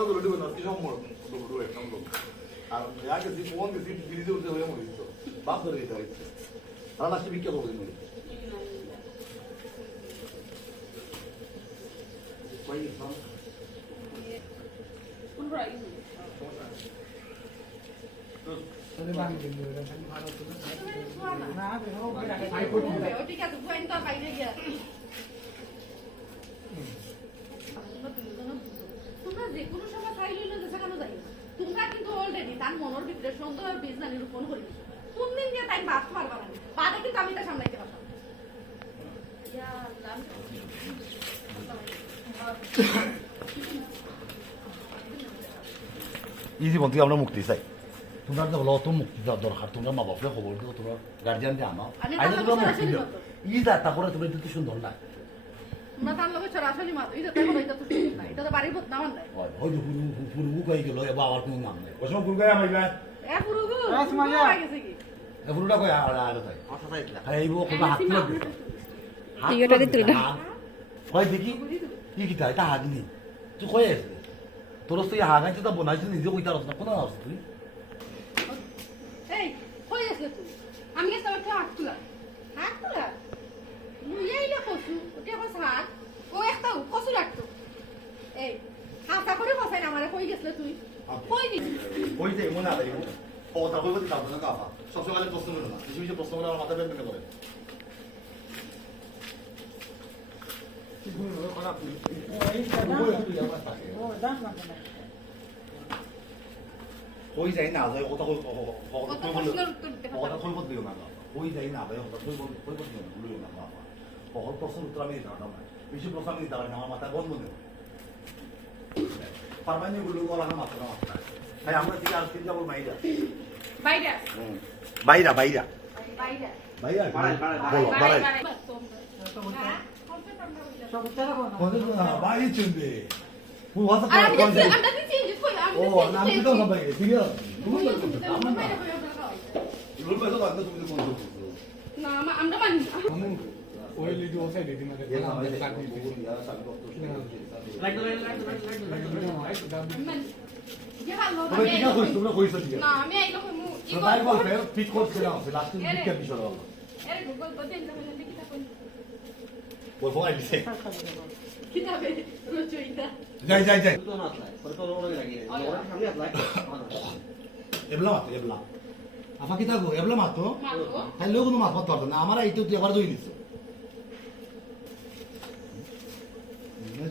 ধরে দেবো না কি দুবো দুবো একটা নৌকা আর যা গেছি ফোন গেছি ফ্রিজে উঠতে হয়ে মরিস তো বাপ ধরে দিতে হয়েছে তারা লাস্টে বিক্রি করব মরিস ঠিক আছে বুয়াইন তো বাইরে গিয়া তোমরা যে কোনো সময় চাইলে না যে সেখানে যাই তোমরা কিন্তু অলরেডি তার মনের ভিতরে সন্দেহ আর বীজ নানি রোপণ করি। কোন দিন দিয়ে তাই পারবা না। বাদে কিন্তু আমি তা সামলাইতে। এই জীবন থেকে আমরা মুক্তি চাই। তোমরা তো অত মুক্তি দরকার। তোমরা মা বাপরে খবর দিও তোমরা গার্জিয়ান দিয়ে আনো। আরে তোমরা মুক্তি দিও। ই যা তারপরে তুমি একটু সুন্দর না। তোমরা তার লগে সরাসরি মাত এটা দেখো এটা তো ঠিক না এটা তো বাড়ির ভূত নামান নাই হয়তো ফুরু কই গেল এবার আবার কোনো নাম নেই। ওসব এ পুরো গো রাস মাইয়া। এ কই আর আর তাই এই বউ কোনো হাত। কই দেখি কি কি তাই তা নি তুই কই আছে তোর তো এই হাগাইতে তো বনাইছিস নিজে কইতা রস না কোন আছে তুই? এই হয়ে গেছে তুই? আমি গেছে আমার হাত তুলা হাত তুলা লুই কসু ওটা কস হাত। ও একটা কসু রাখতো এই হাতা করে বসাই না আমারে কই গেছলে তুই কই দিস কই যে মনে আছে ও তা কই বলতে পারব না কাফা সবসময় খালি প্রশ্ন করো না কিছু কিছু প্রশ্ন করলে আমার মাথা বের করে করে কই যাই না যায় কথা কই কত কই বল প্রশ্নের উত্তর দিতে কথা পারতাম কই বল দিও না কই যাই না যায় কথা কই বল কই বল দিও না ভুলিও না বাবা বহুত প্রশ্ন উত্তর আমি দিতে পারতাম না বেশি প্রশ্ন আমি দিতে পারি না আমার মাথা বন্ধ নেই পারমানি গুলো গলা না মাথা না মাথা তাই আমরা থেকে আর তিন যাব মাইরা বাইরে বাইরা বাইরা বাইরে বাইরা বাড়াই, বাড়াই, বলো বাড়াই বাড়ি চলবে পুরো কথা আর আমি যাচ্ছি আমরা দিচ্ছি যে কই আমি ও নাম কি তো সবাই ঠিক আছে লোক কত কথা তুমি কোন না আমরা মানি তা তো তো এবলা মাতো এবলা আফা কি থাকো এবলা মাতো মাগো তাই লোক মাত পারতো না আমার এইটা তুই আবার দই দিছ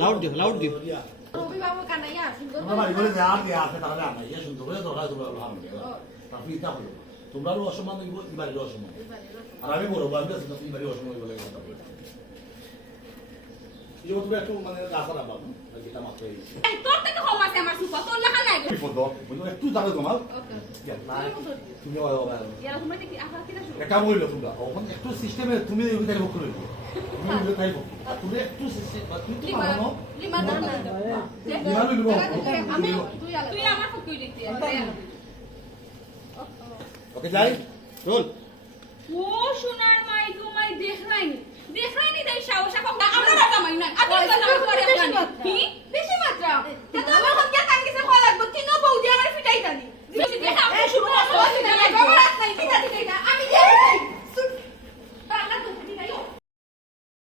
লাউড দিও লাউড দিও রবি বাবু কানাইয়া সুন্দর তোমরা বাড়ি বলে দেয়া দিয়ে আছে তাহলে আমরা ইয়ে শুনতে হবে দরকার তোমরা ভালো তারপর ইটা হলো তোমরাও অসম্মান দিব এবারে অসম্মান আর আমি বড় বান্ধব আছি এবারে অসম্মান বলে কথা তুমি একটু মানে গাছা রাখবা এটা মাত্র এই। এই তোর থেকে কম আছে আমার সুপা তোর লেখা নাই বিপদ বুঝলো একটু দাঁড়াও তোমার? তুমি ইয়ারা তুমি দেখি আবার কিনা শুরু? একা বলল তোমরা। ওখানে একটু সিস্টেমে তুমি তাই করে তুমি তাই বক তুমি একটু সিস্টেম তুমি তো মানো। লিমা দাও না লিমা লিমা আমি তুই তুই আমার ফুকুই দেখতে ওকে যাই। রোল। ও সোনার মাই